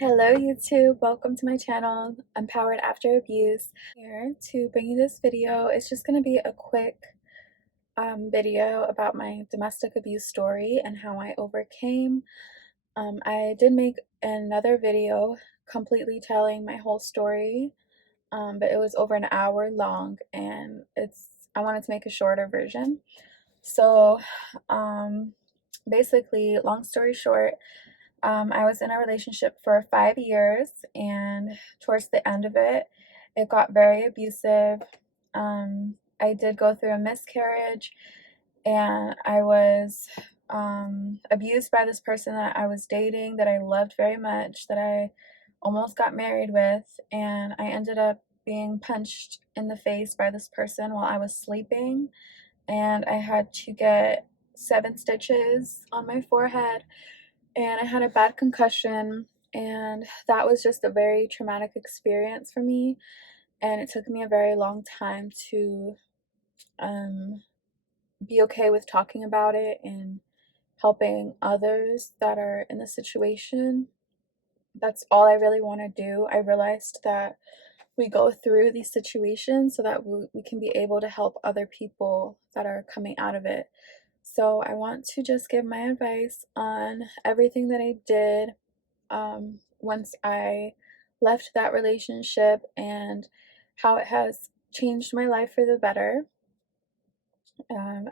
Hello YouTube, welcome to my channel, Empowered After Abuse. Here to bring you this video. It's just going to be a quick video about my domestic abuse story and how I overcame. I did make another video completely telling my whole story, but it was over an hour long and I wanted to make a shorter version. So basically, long story short, I was in a relationship for 5 years, and towards the end of it, it got very abusive. I did go through a miscarriage, and I was abused by this person that I was dating, that I loved very much, that I almost got married with, and I ended up being punched in the face by this person while I was sleeping, and I had to get 7 stitches on my forehead, and I had a bad concussion, and that was just a very traumatic experience for me, and it took me a very long time to be okay with talking about it and helping others that are in the situation. That's all I really want to do. I realized that we go through these situations so that we can be able to help other people that are coming out of it. So I want to just give my advice on everything that I did once I left that relationship and how it has changed my life for the better.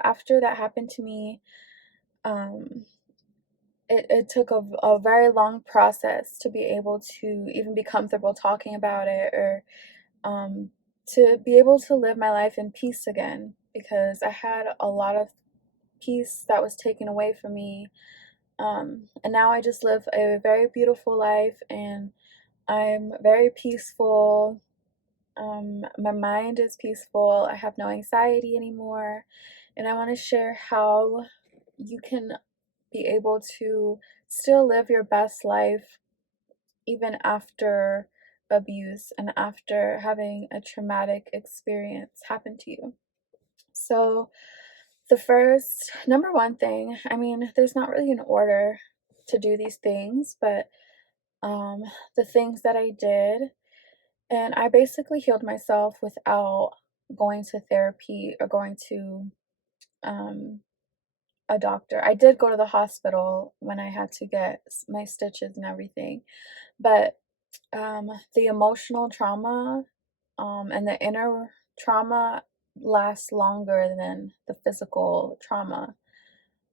After that happened to me, um, it took a very long process to be able to even be comfortable talking about it, or to be able to live my life in peace again, because I had a lot of peace that was taken away from me. And now I just live a very beautiful life, and I'm very peaceful. My mind is peaceful. I have no anxiety anymore. And I want to share how you can be able to still live your best life even after abuse and after having a traumatic experience happen to you. So, the first, number one thing, I mean, there's not really an order to do these things, but the things that I did, and I basically healed myself without going to therapy or going to um, a doctor. I did go to the hospital when I had to get my stitches and everything, but the emotional trauma and the inner trauma lasts longer than the physical trauma.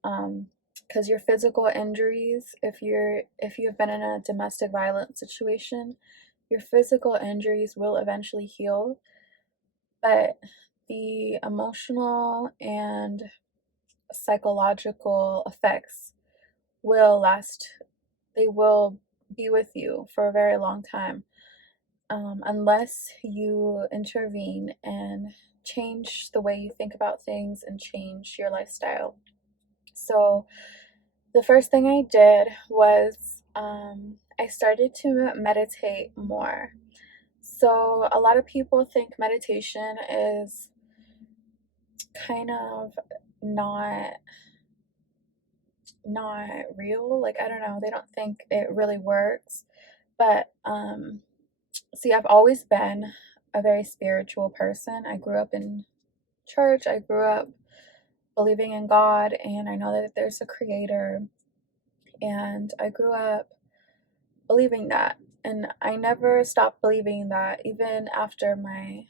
Because your physical injuries, if you've been in a domestic violence situation, your physical injuries will eventually heal, but the emotional and psychological effects will last. They will be with you for a very long time, unless you intervene and change the way you think about things and change your lifestyle. So the first thing I did was I started to meditate more. So a lot of people think meditation is kind of not real. Like, I don't know, they don't think it really works. But see, I've always been a very spiritual person. I grew up in church. I grew up believing in God, and I know that there's a creator, and I grew up believing that, and I never stopped believing that. Even after my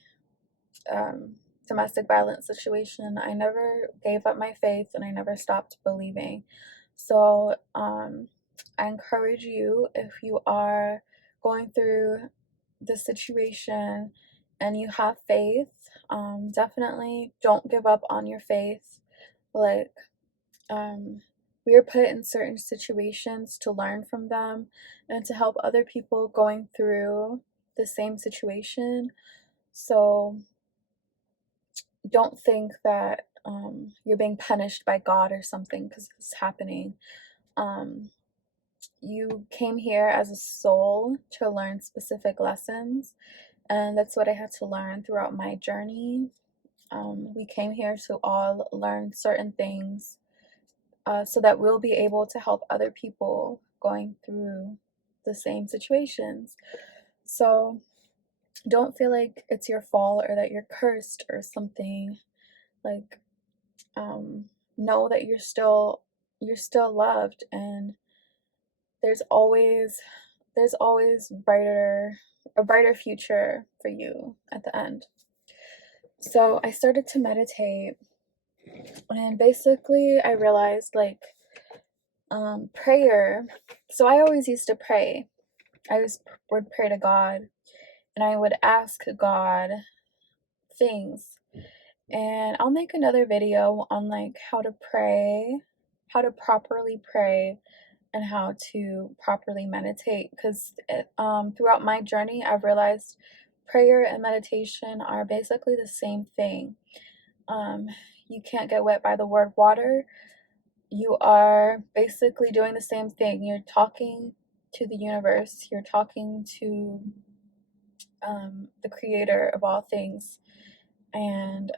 domestic violence situation, I never gave up my faith, and I never stopped believing. So I encourage you, if you are going through the situation and you have faith, definitely don't give up on your faith. Like, we are put in certain situations to learn from them and to help other people going through the same situation. So don't think that you're being punished by God or something because it's happening. You came here as a soul to learn specific lessons, and that's what I had to learn throughout my journey. We came here to all learn certain things so that we'll be able to help other people going through the same situations. So don't feel like it's your fault or that you're cursed or something. Like, know that you're still loved, and there's always a brighter future for you at the end. So I started to meditate, and basically I realized, like, prayer. So I always used to pray. Would pray to God, and I would ask God things. And I'll make another video on like how to pray, how to properly pray, and how to properly meditate, because throughout my journey I've realized prayer and meditation are basically the same thing. You can't get wet by the word water. You are basically doing the same thing. You're talking to the universe, you're talking to the creator of all things, and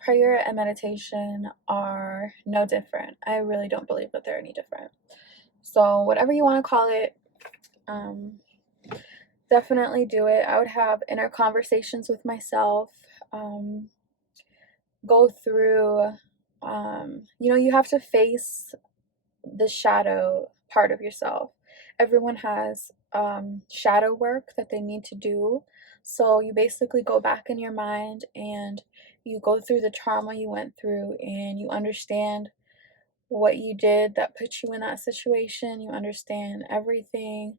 prayer and meditation are no different. I really don't believe that they're any different. So whatever you want to call it, definitely do it. I would have inner conversations with myself, go through, you have to face the shadow part of yourself. Everyone has shadow work that they need to do. So you basically go back in your mind and you go through the trauma you went through, and you understand what you did that put you in that situation. You understand everything.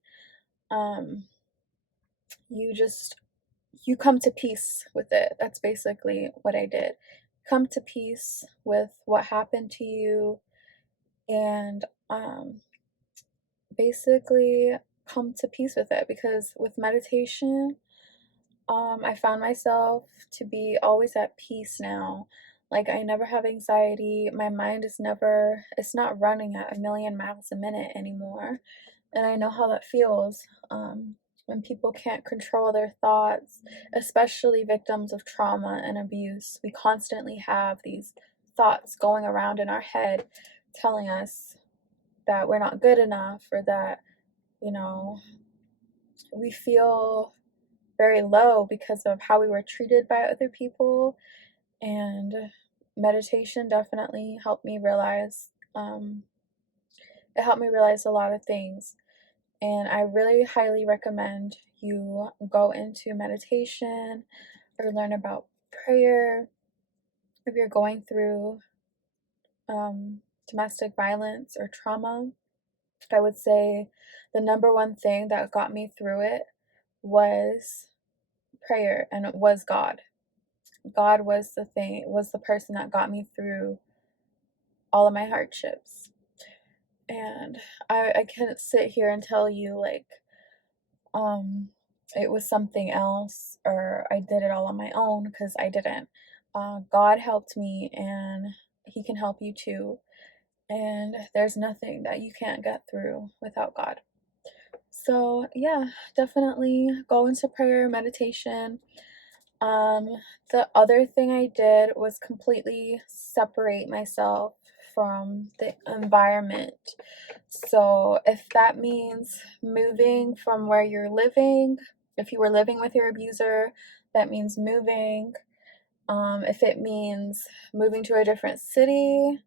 You come to peace with it. That's basically what I did. Come to peace with what happened to you, and basically come to peace with it. Because with meditation, I found myself to be always at peace now. Like, I never have anxiety. My mind it's not running at a million miles a minute anymore. And I know how that feels, when people can't control their thoughts, especially victims of trauma and abuse. We constantly have these thoughts going around in our head telling us that we're not good enough, or that, we feel very low because of how we were treated by other people. And meditation definitely helped me realize, a lot of things. And I really highly recommend you go into meditation or learn about prayer if you're going through domestic violence or trauma. I would say the number one thing that got me through it was prayer, and it was God. God was the person that got me through all of my hardships. And I can't sit here and tell you, like, it was something else or I did it all on my own, because I didn't. God helped me, and He can help you too. And there's nothing that you can't get through without God. So yeah, definitely go into prayer, meditation. The other thing I did was completely separate myself from the environment. So if that means moving from where you're living, if you were living with your abuser, that means moving. If it means moving to a different city,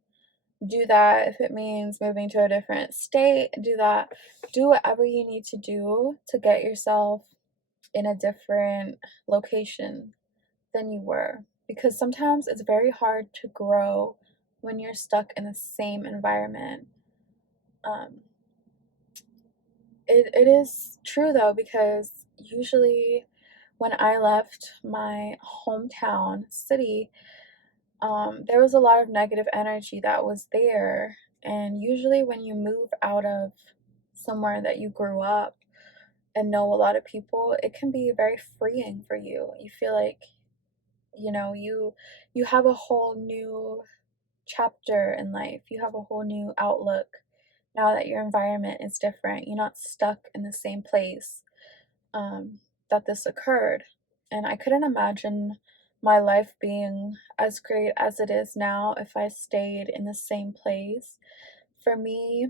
do that. If it means moving to a different state, do that. Do whatever you need to do to get yourself in a different location than you were. Because sometimes it's very hard to grow when you're stuck in the same environment. It is true though, because usually when I left my hometown city, there was a lot of negative energy that was there. And usually when you move out of somewhere that you grew up and know a lot of people, it can be very freeing for you. You feel like, you have a whole new chapter in life. You have a whole new outlook now that your environment is different. You're not stuck in the same place that this occurred. And I couldn't imagine my life being as great as it is now if I stayed in the same place. For me,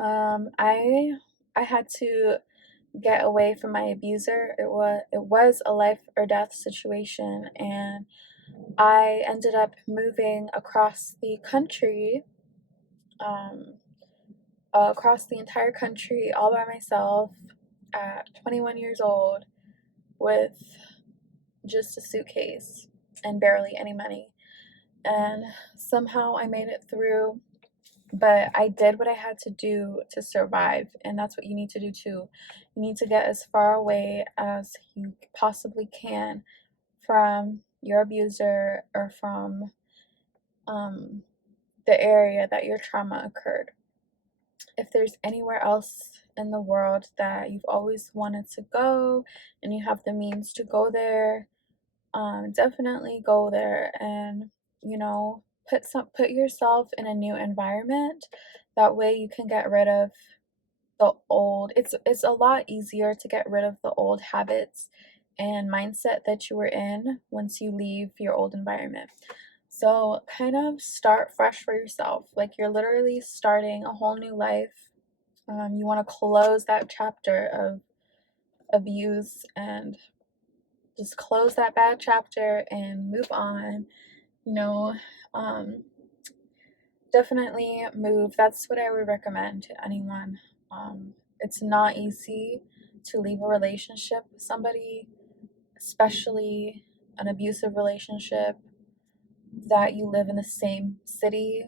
I I had to get away from my abuser. It was a life or death situation, and I ended up moving across the country, um, across the entire country all by myself at 21 years old with just a suitcase and barely any money. And somehow I made it through, but I did what I had to do to survive, and that's what you need to do too. You need to get as far away as you possibly can from your abuser or from um, the area that your trauma occurred. If there's anywhere else in the world that you've always wanted to go and you have the means to go there, definitely go there and, you know, put yourself in a new environment. That way you can get rid of the old. It's a lot easier to get rid of the old habits and mindset that you were in once you leave your old environment. So kind of start fresh for yourself. Like you're literally starting a whole new life. You want to close that chapter of abuse and just close that bad chapter and move on. You know, um, definitely move. That's what I would recommend to anyone. It's not easy to leave a relationship with somebody, especially an abusive relationship that you live in the same city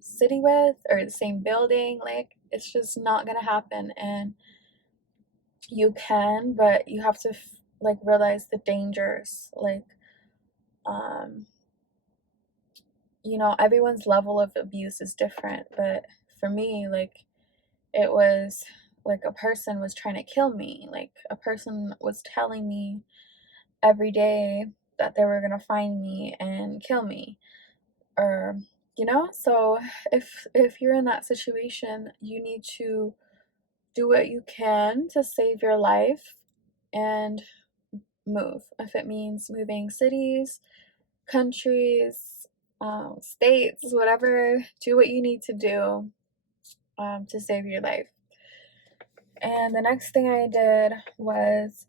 with or the same building. Like it's just not gonna happen. And you can, but you have to like realize the dangers. Like um you know, everyone's level of abuse is different, but for me, like it was like a person was trying to kill me. Like a person was telling me every day that they were going to find me and kill me, or you know. So if you're in that situation, you need to do what you can to save your life and move. If it means moving cities, countries, states, whatever, do what you need to do to save your life. And the next thing I did was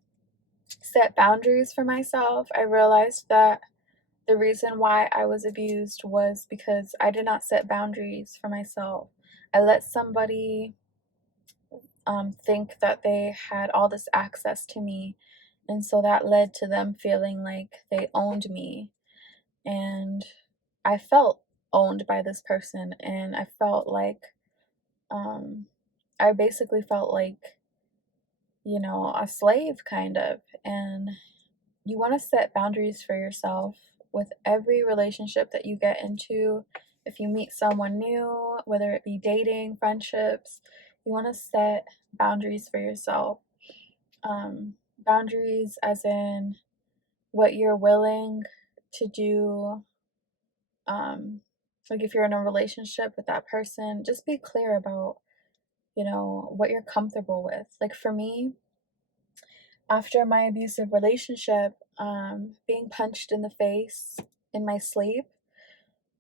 set boundaries for myself. I realized that the reason why I was abused was because I did not set boundaries for myself. I let somebody think that they had all this access to me, and so that led to them feeling like they owned me. And I felt owned by this person, and I felt like um, I basically felt like, you know, a slave kind of. And you want to set boundaries for yourself with every relationship that you get into. If you meet someone new, whether it be dating, friendships, you want to set boundaries for yourself. Boundaries as in what you're willing to do. Like if you're in a relationship with that person, just be clear about, you know, what you're comfortable with. Like for me, after my abusive relationship, being punched in the face in my sleep,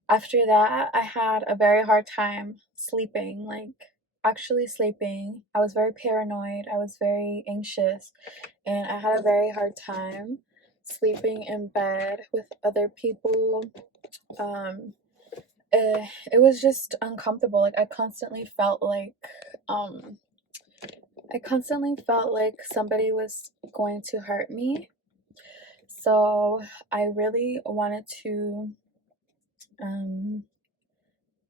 after that, I had a very hard time sleeping, like actually sleeping. I was very paranoid, I was very anxious, and I had a very hard time sleeping in bed with other people. Um, it was just uncomfortable. Like um, I constantly felt like somebody was going to hurt me. So I really wanted to, um,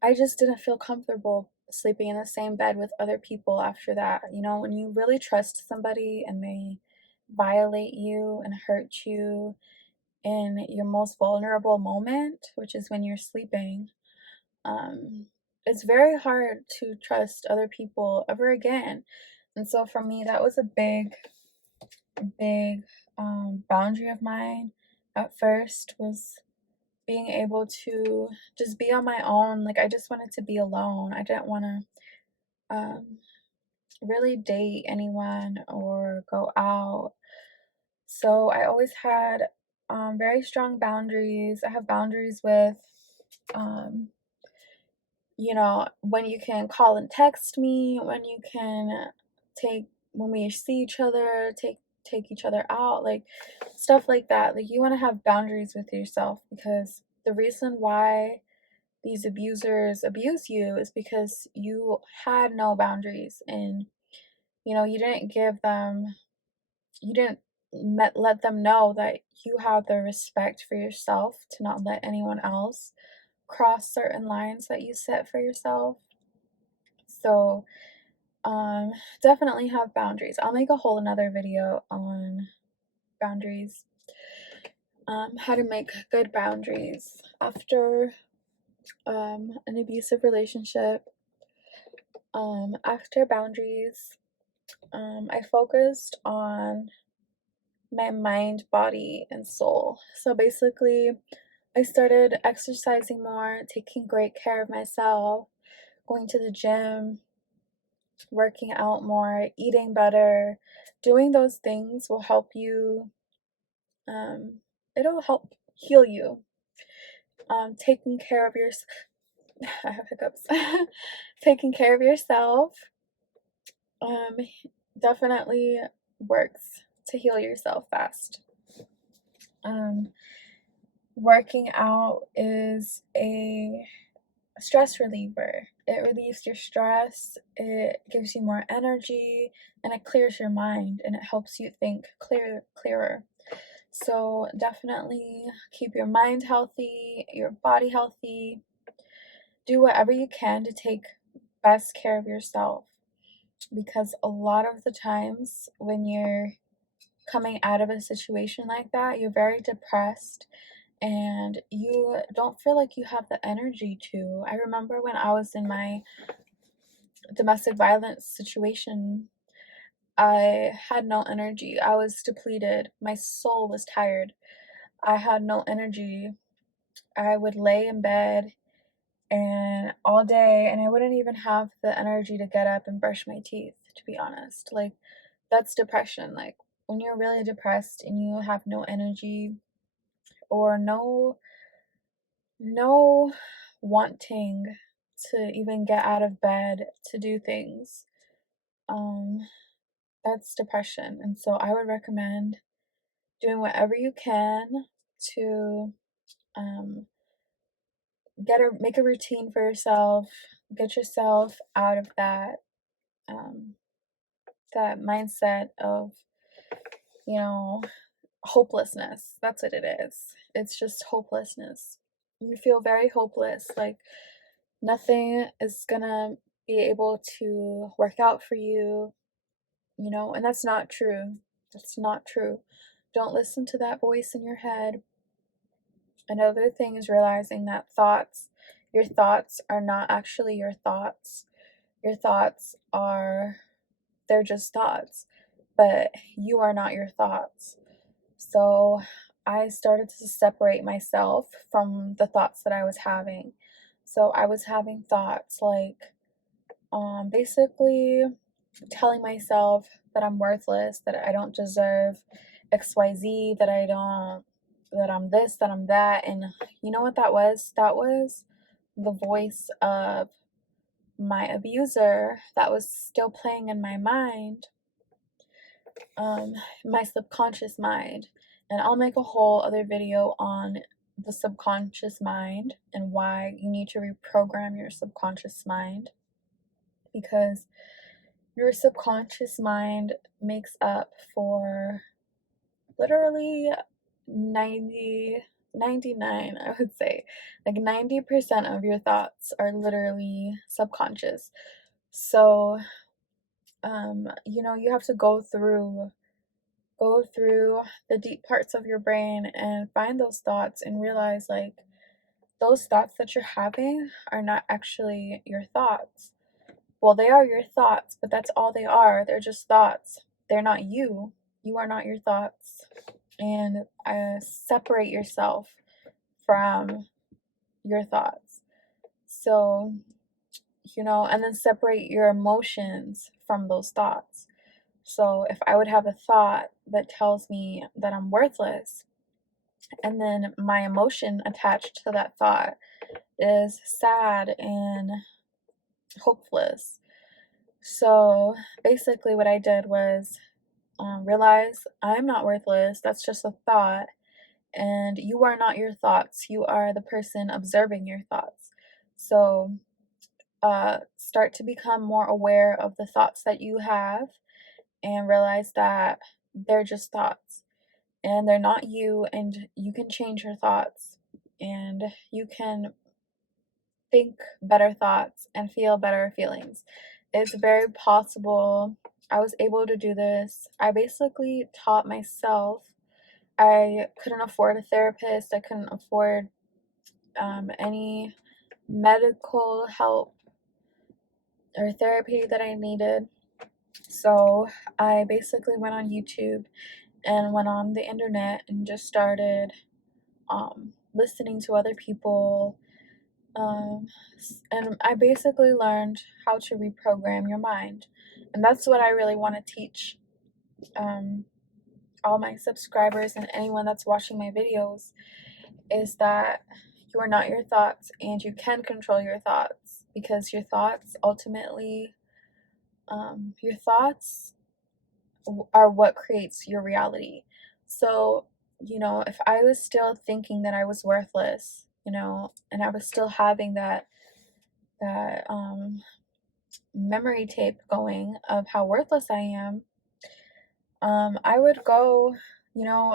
I just didn't feel comfortable sleeping in the same bed with other people after that. You know, when you really trust somebody and they violate you and hurt you in your most vulnerable moment, which is when you're sleeping, um, it's very hard to trust other people ever again. And so for me, that was a big boundary of mine at first, was being able to just be on my own. Like I just wanted to be alone. I didn't want to really date anyone or go out. So I always had very strong boundaries. I have boundaries with, um, you know, when you can call and text me, when you can take when we see each other, take each other out, like stuff like that. Like you want to have boundaries with yourself, because the reason why these abusers abuse you is because you had no boundaries, and you didn't give them, you didn't let them know that you have the respect for yourself to not let anyone else cross certain lines that you set for yourself. So definitely have boundaries. I'll make a whole another video on boundaries, how to make good boundaries after an abusive relationship. After boundaries, I focused on my mind, body, and soul. So basically, I started exercising more, taking great care of myself, going to the gym, working out more, eating better. Doing those things will help you, it'll help heal you. Taking care of your, I have hiccups. Taking care of yourself, um, definitely works to heal yourself fast. Um, Working out is a stress reliever. It relieves your stress, it gives you more energy, and it clears your mind, and it helps you think clearer. So definitely keep your mind healthy, your body healthy. Do whatever you can to take best care of yourself, because a lot of the times when you're coming out of a situation like that, you're very depressed and you don't feel like you have the energy to. I remember when I was in my domestic violence situation, I had no energy. I was depleted. My soul was tired. I had no energy. I would lay in bed and all day, and I wouldn't even have the energy to get up and brush my teeth, to be honest. Like, that's depression. Like, when you're really depressed and you have no energy, or no wanting to even get out of bed to do things, um that's depression. And so I would recommend doing whatever you can to um make a routine for yourself, get yourself out of um that mindset of, you know, hopelessness. That's what it is. It's just hopelessness. You feel very hopeless, like nothing is gonna be able to work out for you, and that's not true. That's not true. Don't listen to that voice in your head. Another thing is realizing that your thoughts are not actually your thoughts. Your thoughts are, they're just thoughts, but you are not your thoughts. So I started to separate myself from the thoughts that I was having. So I was having thoughts like, basically telling myself that I'm worthless, that I don't deserve XYZ, that I'm this, that I'm that. And you know what that was? That was the voice of my abuser that was still playing in my mind, my subconscious mind. And I'll make a whole other video on the subconscious mind and why you need to reprogram your subconscious mind, because your subconscious mind makes up for literally 99, I would say. Like 90% of your thoughts are literally subconscious. So, you have to go through the deep parts of your brain and find those thoughts and realize, like, those thoughts that you're having are not actually your thoughts. Well, they are your thoughts, but that's all they are. They're just thoughts. They're not you. You are not your thoughts. And separate yourself from your thoughts. So, and then separate your emotions from those thoughts. So, if I would have a thought that tells me that I'm worthless, and then my emotion attached to that thought is sad and hopeless. So basically, what I did was realize I'm not worthless. That's just a thought. And you are not your thoughts. You are the person observing your thoughts. So start to become more aware of the thoughts that you have and realize that they're just thoughts and they're not you, and you can change your thoughts and you can think better thoughts and feel better feelings. It's very possible. I was able to do this. I basically taught myself. I couldn't afford a therapist, I couldn't afford any medical help or therapy that I needed. So I basically went on YouTube and went on the internet and just started listening to other people. Um, and I basically learned how to reprogram your mind. And that's what I really want to teach um, all my subscribers and anyone that's watching my videos, is that you are not your thoughts and you can control your thoughts, because your thoughts ultimately, your thoughts are what creates your reality. So, if I was still thinking that I was worthless, and I was still having that memory tape going of how worthless I am, I would go,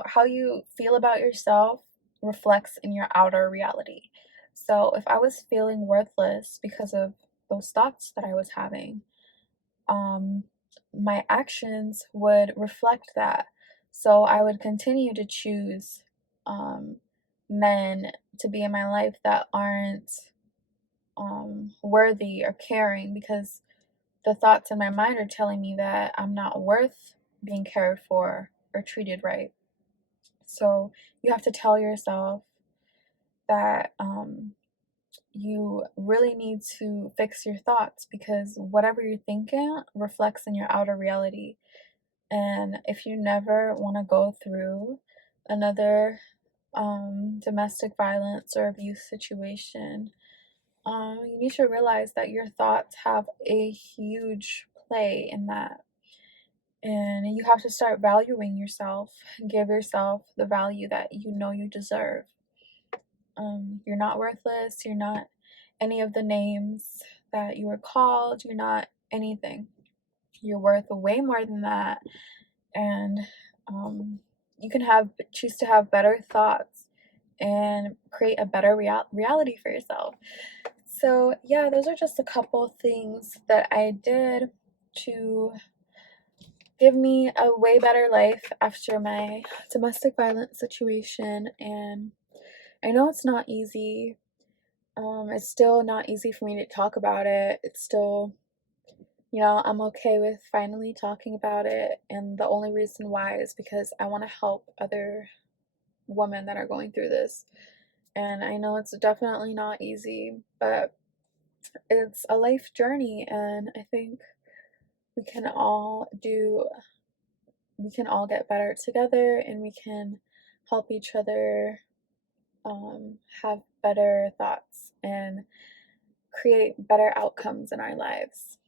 how you feel about yourself reflects in your outer reality. So if I was feeling worthless because of those thoughts that I was having, um, my actions would reflect that. So I would continue to choose men to be in my life that aren't worthy or caring, because the thoughts in my mind are telling me that I'm not worth being cared for or treated right. So you have to tell yourself that you really need to fix your thoughts, because whatever you're thinking reflects in your outer reality. And if you never want to go through another domestic violence or abuse situation, you need to realize that your thoughts have a huge play in that. And you have to start valuing yourself, give yourself the value that you know you deserve. You're not worthless, you're not any of the names that you were called, you're not anything. You're worth way more than that. And you can choose to have better thoughts and create a better reality for yourself. So yeah, those are just a couple things that I did to give me a way better life after my domestic violence situation. And I know it's not easy. It's still not easy for me to talk about it. It's still, I'm okay with finally talking about it. And the only reason why is because I want to help other women that are going through this. And I know it's definitely not easy, but it's a life journey. And I think we can all get better together, and we can help each other have better thoughts and create better outcomes in our lives.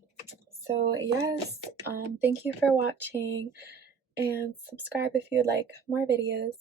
So yes, thank you for watching, and subscribe if you'd like more videos.